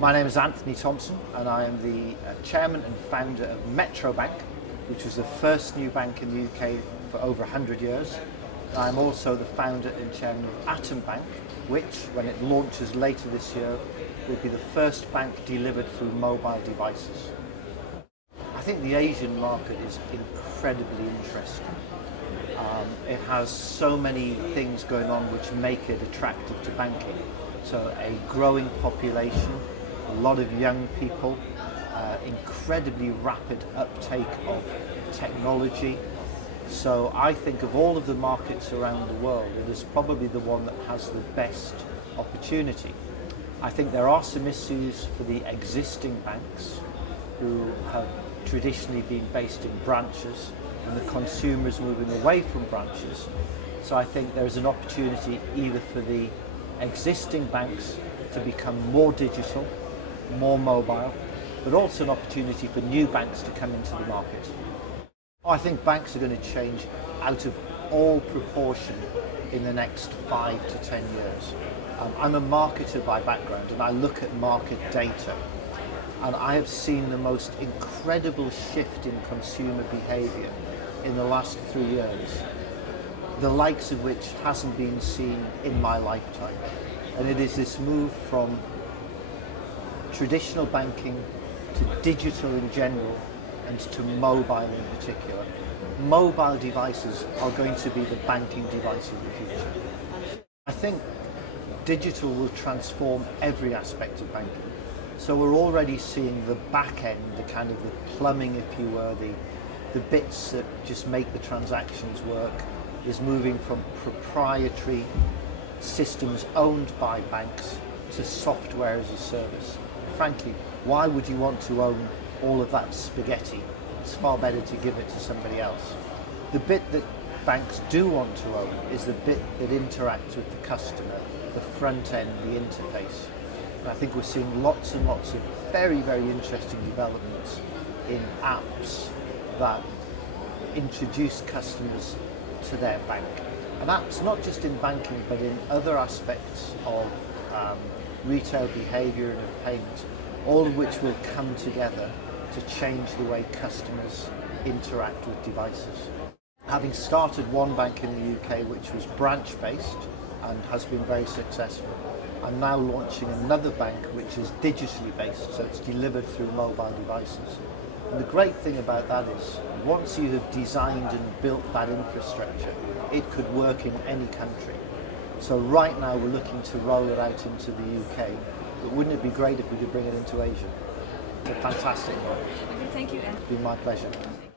My name is Anthony Thomson, and I am the chairman and founder of Metro Bank, which was the first new bank in the UK for over 100 years. I am also the founder and chairman of Atom Bank, which, when it launches later this year, will be the first bank delivered through mobile devices. I think the Asian market is incredibly interesting. It has so many things going on which make it attractive to banking. So a growing population, a lot of young people, incredibly rapid uptake of technology. So I think of all of the markets around the world, it is probably the one that has the best opportunity. I think there are some issues for the existing banks who have traditionally been based in branches, and the consumer is moving away from branches. So I think there's an opportunity either for the existing banks to become more digital, more mobile, but also an opportunity for new banks to come into the market. I think banks are going to change out of all proportion in the next 5 to 10 years. I'm a marketer by background, and I look at market data, and I have seen the most incredible shift in consumer behaviour in the last 3 years, the likes of which hasn't been seen in my lifetime. And it is this move from traditional banking to digital in general and to mobile in particular. Mobile devices are going to be the banking device of the future. I think digital will transform every aspect of banking. So we're already seeing the back end, the kind of the plumbing, if you were, the bits that just make the transactions work, is moving from proprietary systems owned by banks to software as a service. Frankly, why would you want to own all of that spaghetti? It's far better to give it to somebody else. The bit that banks do want to own is the bit that interacts with the customer, the front end, the interface. And I think we're seeing lots and lots of very, very interesting developments in apps that introduce customers to their bank. And apps not just in banking, but in other aspects of retail behaviour and of payment, all of which will come together to change the way customers interact with devices. Having started one bank in the UK which was branch-based and has been very successful, I'm now launching another bank which is digitally based, so it's delivered through mobile devices. And the great thing about that is, once you have designed and built that infrastructure, it could work in any country. So right now we're looking to roll it out into the UK, but wouldn't it be great if we could bring it into Asia? It's a fantastic one. Okay, thank you. It's been my pleasure.